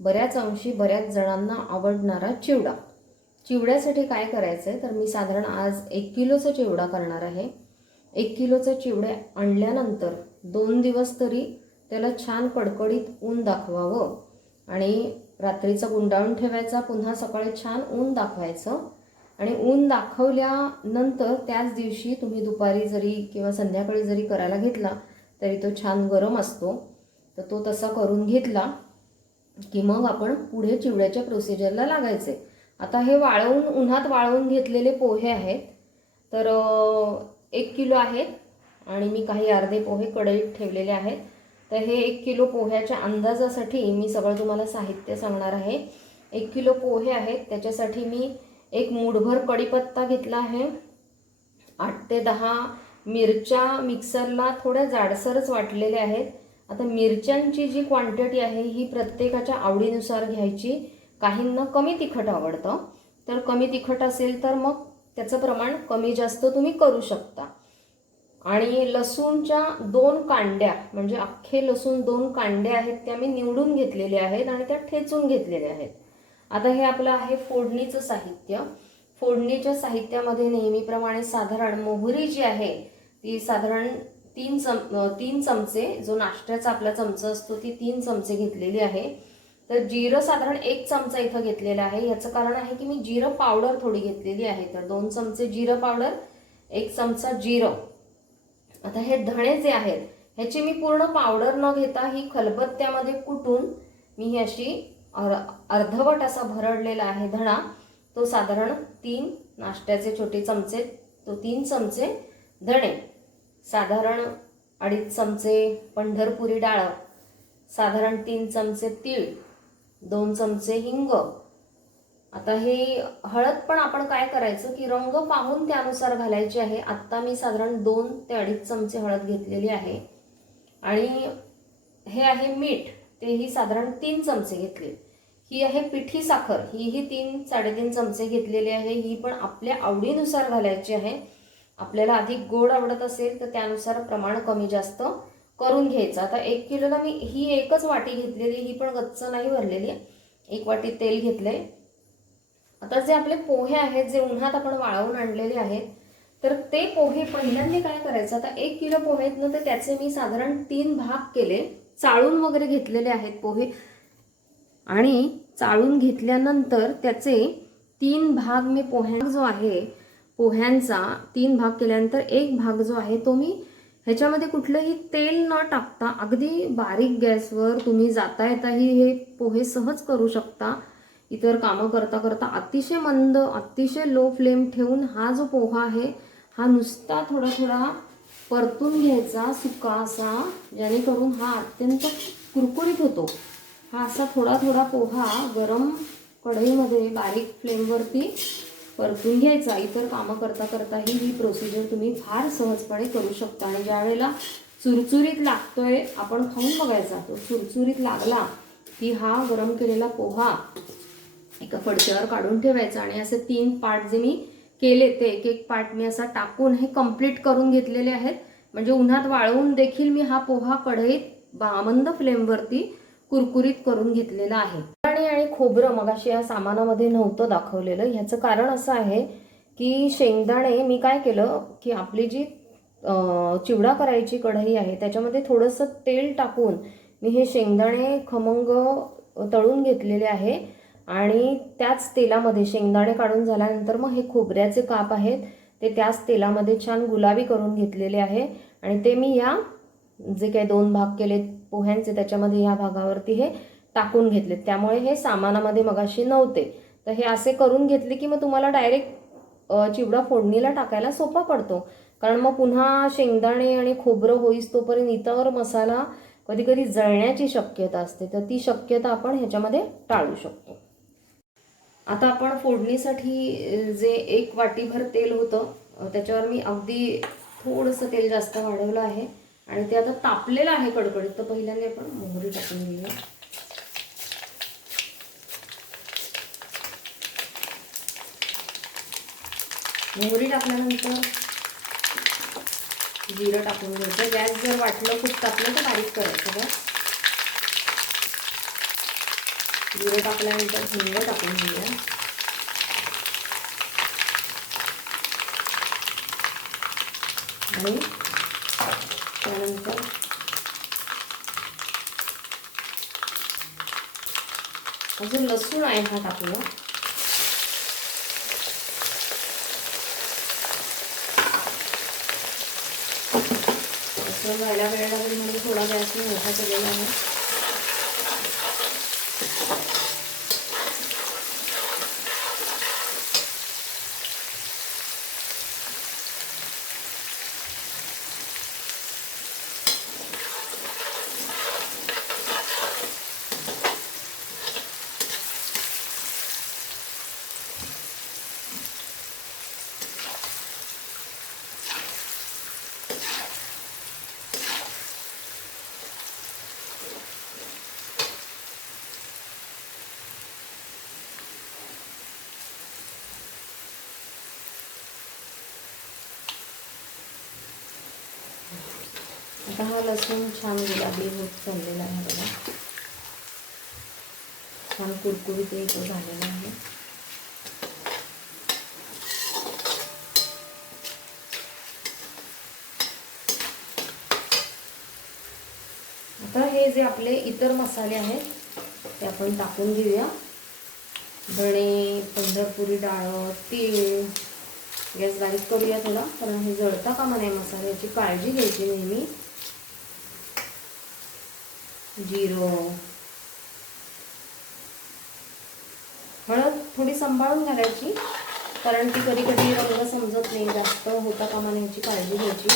बऱ्याच अंशी बऱ्याच जणांना आवडणारा चिवडा. चिवड्यासाठी काय करायचं आहे तर मी साधारण आज 1 किलोचा चिवडा करणार आहे. 1 किलोचा चिवडा आणल्यानंतर 2 दिवस तरी त्याला छान कडकडीत ऊन दाखवावं आणि रात्रीचा गुंडाळून ठेवायचा, पुन्हा सकाळी छान ऊन दाखवायचं आणि ऊन दाखवल्यानंतर त्याच दिवशी तुम्ही दुपारी जरी किंवा संध्याकाळी जरी करायला घेतला तरी तो छान गरम असतो. तर तो तसा करून घेतला की मग आपण पुढे चिवड्याच्या प्रोसिजरला लागायचे. आता हे वाळवून उन्हात वाळवून घेतलेले पोहे आहेत. तर 1 किलो आहेत आणि मी काही अर्धे पोहे कढईत ठेवलेले आहेत. तर हे 1 किलो पोह्याच्या अंदाजासाठी मी सगळं तुम्हाला साहित्य सांगणार आहे. 1 किलो पोहे आहेत त्याच्यासाठी मी एक मूठभर कढीपत्ता घेतला आहे. 8 ते 10 मिरच्या मिक्सरला थोड्या जाडसरच वाटलेल्या आहेत. आता मिरच्यांची जी क्वांटिटी आहे ही प्रत्येकाच्या आवडीनुसार घ्यायची. काहींना कमी तिखट आवडतं, तर कमी तिखट असेल तर मग त्याचं प्रमाण कमी जास्त तुम्ही करू शकता. आणि लसूणच्या 2 कांड्या म्हणजे अख्खे लसूण 2 कांड्या आहेत त्या मी निवडून घेतलेल्या आहेत आणि त्या ठेचून घेतलेल्या आहेत. आता हे आपलं आहे फोडणीचं साहित्य. फोडणीच्या साहित्यामध्ये नेहमीप्रमाणे साधारण मोहरी जी आहे ती साधारण 3 चमचे, जो नाश्त्याचा आपला चमचा असतो ती 3 चमचे घेतलेली आहे. तर जिरं साधारण 1 चमचा इथं घेतलेला आहे. याचं कारण आहे की मी जिरं पावडर थोडी घेतलेली आहे. तर 2 चमचे जिरं पावडर, 1 चमचा जिरं. आता हे धणे जे आहेत ह्याची मी पूर्ण पावडर न घेता ही खलबत्त्यामध्ये कुटून मी ही अशी अर्धवट असा भरडलेला आहे धणा. तो साधारण 3 नाश्त्याचे छोटे चमचे, तो 3 चमचे धणे, साधारण 2.5 चमचे पंढरपुरी डाळ, साधारण 3 चमचे तीळ, 2 चमचे हिंग. आता हे हळद पण आपण काय करायचं की रंग पाहून त्यानुसार घालायची आहे. आत्ता मी साधारण 2 ते 2.5 चमचे हळद घेतलेली आहे. आणि हे आहे मीठ, तेही साधारण 3 चमचे घेतले. ही आहे पिठी साखर, हीही 3-3.5 चमचे घेतलेली आहे. ही पण आपल्या आवडीनुसार घालायची आहे. आपल्याला अधिक गोड आवडत असेल तर त्यानुसार प्रमाण कमी जास्त करून घ्यायचं. आता 1 किलोला मी ही एकच वाटी घेतलेली, ही पण गच्च नाही भरलेली. 1 वाटी तेल घेतले. आता जे आपले पोहे आहेत जे उन्हात आपण वाळवून आणलेले आहेत तर ते पोहे पहिल्यांदा काय करायचं, आता 1 किलो पोहे आहेत ना तर त्याचे मी साधारण 3 भाग केले. चाळून वगैरे घेतलेले आहेत पोहे आणि चाळून घेतल्यानंतर त्याचे 3 भाग मी जो आहे पोह्यांचा 3 भाग केल्यानंतर 1 भाग जो आहे तो मी ह्याच्यामध्ये कुठलंही तेल न टाकता अगदी बारीक गॅसवर तुम्ही जाता येताही हे पोहे सहज करू शकता. इतर कामं करता करता अतिशय मंद, अतिशय लो फ्लेम ठेवून हा जो पोहा आहे हा नुसता थोडा थोडा परतून घ्यायचा सुका असा, जेणेकरून हा अत्यंत कुरकुरीत होतो. हा असा थोडा थोडा पोहा गरम कढईमध्ये बारीक फ्लेमवरती परतून घ्यायचा. इतर कामं करता करताही ही प्रोसिजर तुम्ही फार सहजपणे करू शकता. आणि ज्या वेळेला चुरचुरीत लागतोय आपण खाऊन बघायचा, तो चुरचुरीत लागला की हा गरम केलेला पोहा एका फडक्यावर काढून ठेवायचा आणि असे 3 पार्ट जे मी केले ते एक एक पार्ट मी असा टाकून हे कंप्लीट करून घेतलेले आहेत. म्हणजे उन्हात वाळवून देखील मी हा पोहा कढईत मंद फ्लेमवरती कुरकुरीत करून घेतलेला आहे. आणि खोबरं मगाशी या सामानामध्ये नव्हतं दाखवलेलं. ह्याचं कारण असं आहे की शेंगदाणे मी काय केलं की आपली जी चिवडा करायची कढई आहे त्याच्यामध्ये थोडंसं तेल टाकून मी हे शेंगदाणे खमंग तळून घेतलेले आहे. आणि त्याच तेलामध्ये शेंगदाणे काढून झाल्यानंतर मग हे खोबऱ्याचे काप आहेत ते त्याच तेलामध्ये छान गुलाबी करून घेतलेले आहे. आणि ते मी या जे काही 2 भाग केले पोह्यांचे त्याच्यामध्ये या भागावरती हे टाकून घेतले. त्यामुळे हे सामानामध्ये मगाशी नव्हते. तर हे असे करून घेतले की मग तुम्हाला डायरेक्ट चिवडा फोडणीला टाकायला सोपा पडतो. कारण मग पुन्हा शेंगदाणे आणि खोबरं होईस तोपर्यंत इतर मसाला कधी कधी जळण्याची शक्यता असते, तर ती शक्यता आपण ह्याच्यामध्ये टाळू शकतो. आता आपण फोडणीसाठी जे 1 वाटीभर तेल होतं त्याच्यावर मी अगदी थोडंसं तेल जास्त वाढवलं आहे आणि ते आता तापलेलं आहे कडकडीत. तर पहिल्यांदा आपण मोहरी टाकून घेऊया. मोहरी टाकल्यानंतर जिरं टाकून घ्यायचं. गॅस जर वाटलं खूप तापलं तर बारीक करायचं. जिरं टाकल्यानंतर हिंग टाकून घेऊया. आणि त्यानंतर अजून लसूण आहे हा टाकूया. लसूण व्हायला वेळ लागेल म्हणून थोडा गॅस मी मोठा केलेला आहे. आता हा लसूण छान गुलाबी होत चाललेला आहे बघा. छान कुरकुरीत इथं झालेला आहे. आता हे जे आपले इतर मसाले आहेत ते आपण टाकून घेऊया. धणे, पंढरपुरी डाळ, तीळ. गॅस बारीक करूया थोडा, कारण हे जळता कामा नये मसाल्याची काळजी घ्यायची नेहमी. जिरं, हळद थोडी सांभाळून घालायची, कारण ती कधी कधी रंग समजत नाही, जास्त होता कामा नये याची काळजी घ्यायची.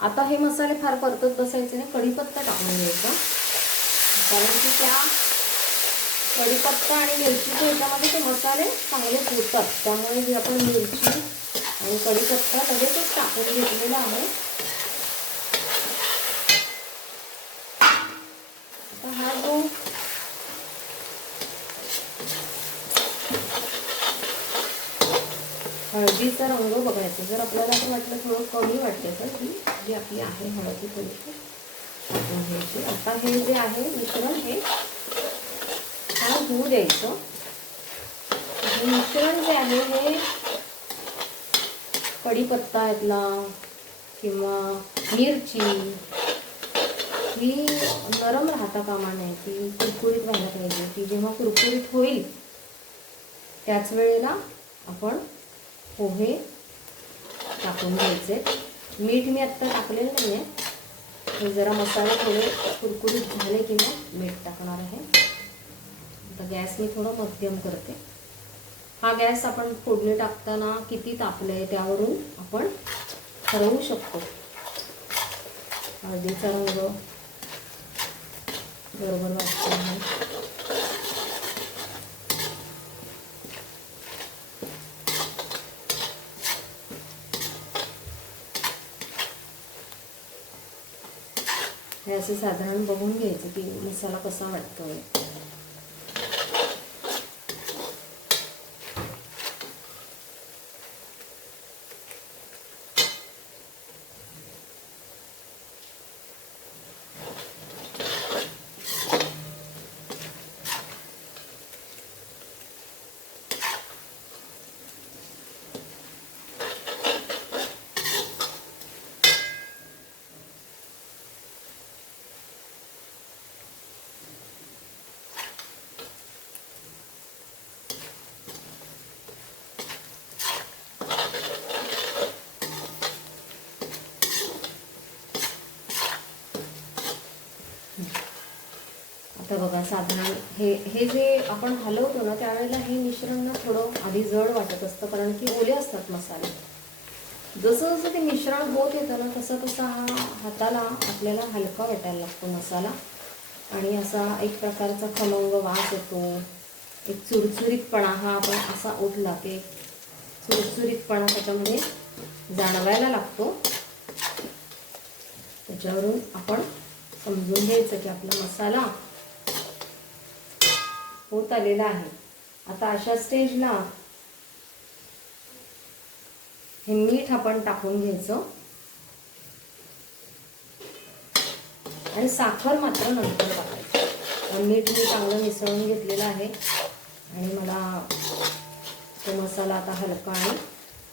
आता हे मसाले फार परतत बसायचे नाही. कढीपत्ता टाकून घ्यायचा, कारण की त्या कढीपत्ता आणि मिरचीच्या ह्याच्यामध्ये ते मसाले चांगले होतात. त्यामुळे जी आपण मिरची आणि कढीपत्ता लगेचच टाकून घेतलेला आहे. आता हा जो हळदीचा रंग बघायचा, जर आपल्याला असं वाटलं थोडं कमी वाटलं तर ही जी आपली आहे हळदी थोडीशी टाकून घ्यायची. आता हे जे आहे मिश्रण हे छान होऊ द्यायचं. हे मिश्रण जे आहे हे कढीपत्ता यातला किंवा मिरची ही नरम राहता कामा नये, ती कुरकुरीत व्हायला पाहिजे. ती जेव्हा कुरकुरीत होईल त्याच वेळेला आपण पोहे टाकून घ्यायचे. मीठ मी आत्ता टाकलेलं नाही आहे, जरा मसाले थोडे कुरकुरीत झाले की मग मीठ टाकणार आहे. आता गॅस मी थोडं मध्यम करते. हा गॅस आपण फोडणी टाकताना किती तापलं आहे त्यावरून आपण ठरवू शकतो. हळदीचा रंग बरोबर वाटतो आहे. हे असं साधारण बघून घ्यायचं की मसाला कसा वाटतोय. आता बघा साधारण हे जे आपण हलवतो ना त्यावेळेला हे मिश्रण ना थोडं आधी जड वाटत असतं, कारण की ओले असतात मसाले. जसं जसं ते मिश्रण होत येतं ना तसं तसा हा हाताला आपल्याला हलका वाटायला लागतो मसाला, आणि असा एक प्रकारचा खमंग वास येतो. एक चुरचुरीतपणा हा आपण असा ओढला की चुरचुरीतपणा त्याच्यामध्ये जाणवायला लागतो. त्याच्यावरून आपण समजून घ्यायचं की आपला मसाला होत आलेला आहे. आता अशा स्टेजला हे मीठ आपण टाकून घ्यायचं, आणि साखर मात्र नंतर टाकायची. मीठ मी चांगलं मिसळून घेतलेलं आहे आणि मला तो मसाला आता हलका आणि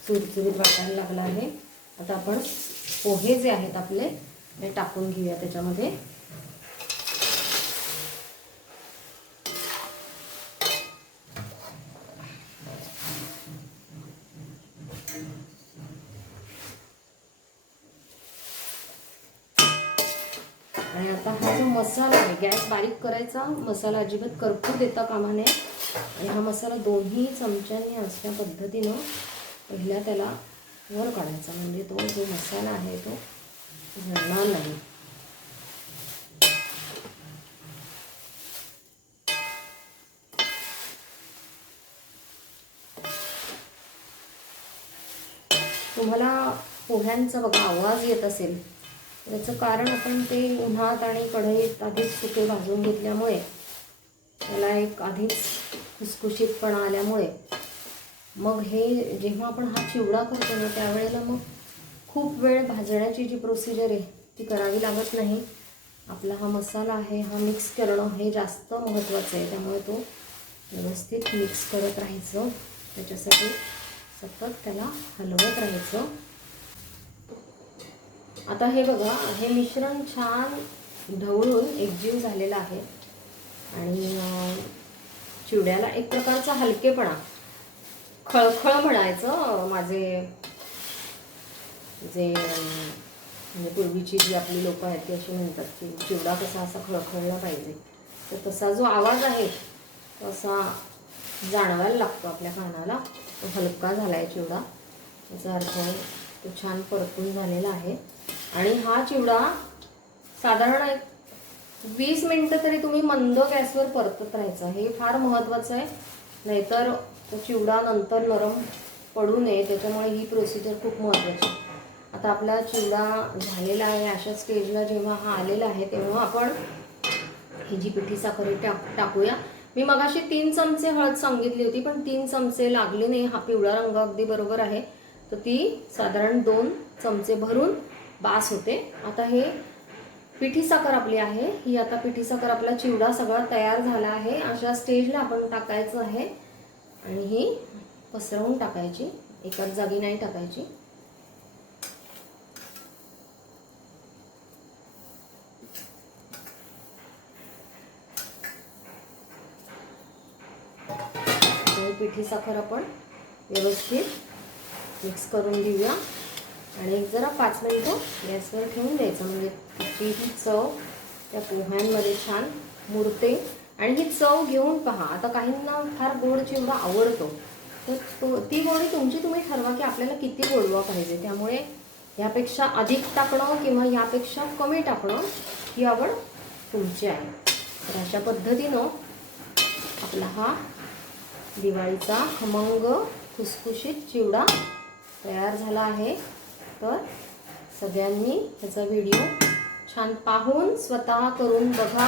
चुरचुरीत वाटायला लागला आहे. आता आपण पोहे जे आहेत आपले ते टाकून घेऊया त्याच्यामध्ये. आणि आता हा जो मसाला आहे, गॅस बारीक करायचा, मसाला अजिबात करपू देता कामा नये. आणि हा मसाला दोन्ही चमच्यांनी अशा पद्धतीनं पहिल्या त्याला वर काढायचा, म्हणजे तो जो मसाला आहे तो जळणार नाही. तुम्हाला पोह्यांचा बघा आवाज येत असेल, याचं कारण आपण ते उन्हात आणि कढईत आधीच सुके भाजून घेतल्यामुळे त्याला एक आधीच खुसखुशीतपणा आल्यामुळे मग हे जेव्हा आपण हा चिवडा करतो ना त्यावेळेला मग खूप वेळ भाजण्याची जी प्रोसिजर आहे ती करावी लागत नाही. आपला हा मसाला आहे हा मिक्स करणं हे जास्त महत्त्वाचं आहे. त्यामुळे तो व्यवस्थित मिक्स करत राहायचं, त्याच्यासाठी सतत त्याला हलवत राहायचं. आता हे बघा, हे मिश्रण छान ढवळून एकजीव झालेलं आहे आणि चिवड्याला एक प्रकारचा हलकेपणा, खळखळ म्हणायचं माझे जे म्हणजे पूर्वीची जी आपली लोकं आहेत ती अशी म्हणतात की चिवडा कसा असा खळखळला पाहिजे. तर तसा जो आवाज आहे तो असा जाणवायला लागतो आपल्या कानाला. तो हलका झाला आहे चिवडा, याचा अर्थ तो छान परतून झालेला आहे. आणि हा चिवडा साधारण एक 20 मिनटं तरी तुम्ही मंद गॅसवर परतत राहायचा, हे फार महत्त्वाचं आहे. नाहीतर तो चिवडा नंतर नरम पडू नये, त्याच्यामुळे ही प्रोसिजर खूप महत्त्वाची. आता आपला चिवडा झालेला आहे. अशा स्टेजला जेव्हा हा आलेला आहे तेव्हा आपण ही जी पिठी साखर टाकूया. मी मगाशी 3 चमचे हळद सांगितली होती, पण 3 चमचे लागले नाही. हा पिवळा रंग अगदी बरोबर आहे, तर ती साधारण 2 चमचे भरून बास होते. आता हे पिठी साखर आपली आहे, ही आता पिठी साखर आपला चिवडा सगळा तयार झाला आहे. अशा स्टेजला आपण टाकायचं आहे आणि ही पसरवून टाकायची, एकाच जागी नाही टाकायची. पिठी साखर आपण व्यवस्थित मिक्स करून घेऊया आणि एक जरा 5 मिनिटं गॅसवर ठेवून द्यायचं, म्हणजे त्याची ही चव त्या पोह्यांमध्ये छान मुरते. आणि ही चव घेऊन पहा. आता काहींना फार गोड चिवडा आवडतो, तर ती गोडी तुमची तुम्ही ठरवा की आपल्याला किती गोडवा पाहिजे. त्यामुळे यापेक्षा अधिक टाकणं किंवा यापेक्षा कमी टाकणं ही आवड तुमची आहे. तर अशा पद्धतीनं आपला हा दिवाळीचा खमंग खुसखुशीत चिवडा तयार झाला आहे. तर सगळ्यांनी ह्याचा व्हिडिओ छान पाहून स्वतः करून बघा.